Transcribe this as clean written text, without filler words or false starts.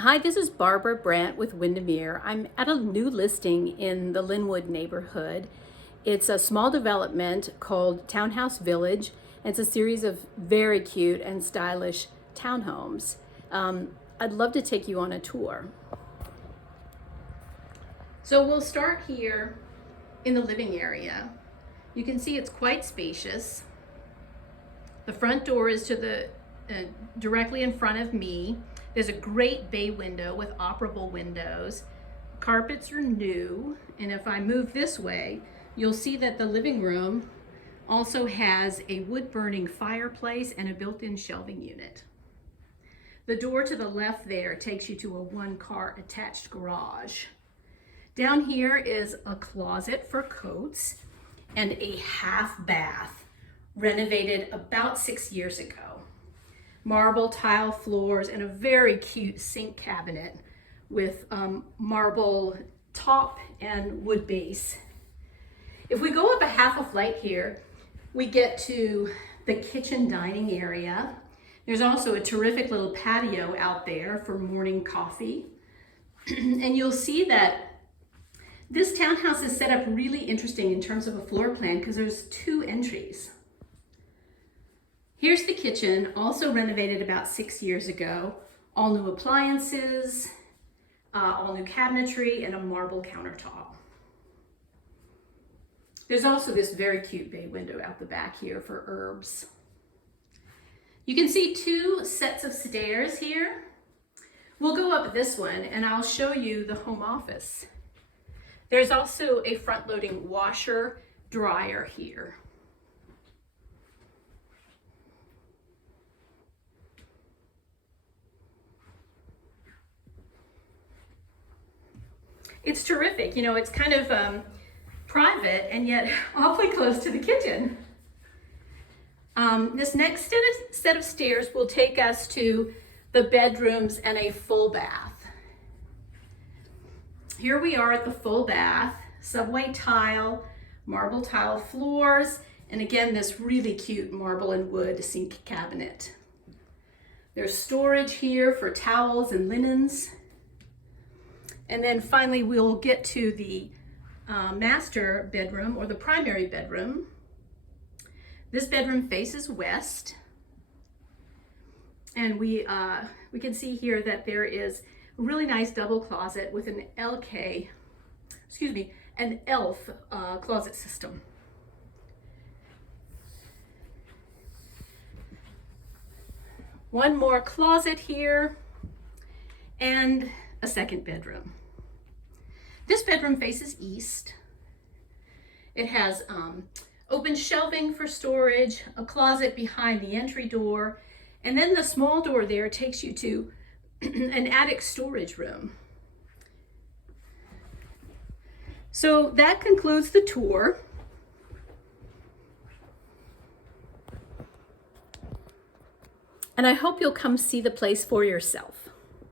Hi, this is Barbara Brandt with Windermere. I'm at a new listing in the Lynnwood neighborhood. It's a small development called Townhouse Village. And it's a series of very cute and stylish townhomes. I'd love to take you on a tour. So we'll start here in the living area. You can see it's quite spacious. The front door is to the directly in front of me. There's a great bay window with operable windows. Carpets are new, and if I move this way, you'll see that the living room also has a wood-burning fireplace and a built-in shelving unit. The door to the left there takes you to a one-car attached garage. Down here is a closet for coats and a half bath renovated about 6 years ago. Marble tile floors and a very cute sink cabinet with marble top and wood base. If we go up a half a flight here, we get to the kitchen dining area. There's also a terrific little patio out there for morning coffee. And you'll see that this townhouse is set up really interesting in terms of a floor plan because there's 2 entries. Here's the kitchen, also renovated about 6 years ago. All new appliances, all new cabinetry, and a marble countertop. There's also this very cute bay window out the back here for herbs. You can see 2 sets of stairs here. We'll go up this one and I'll show you the home office. There's also a front-loading washer dryer here. It's terrific. You know, it's kind of private and yet awfully close to the kitchen. This next set of stairs will take us to the bedrooms and a full bath. Here we are at the full bath, subway tile, marble tile floors, and again, this really cute marble and wood sink cabinet. There's storage here for towels and linens. And then finally, we'll get to the master bedroom or the primary bedroom. This bedroom faces west. And we can see here that there is a really nice double closet with an an ELF closet system. One more closet here and a second bedroom. This bedroom faces east. It has open shelving for storage, a closet behind the entry door, and then the small door there takes you to an attic storage room. So that concludes the tour. And I hope you'll come see the place for yourself.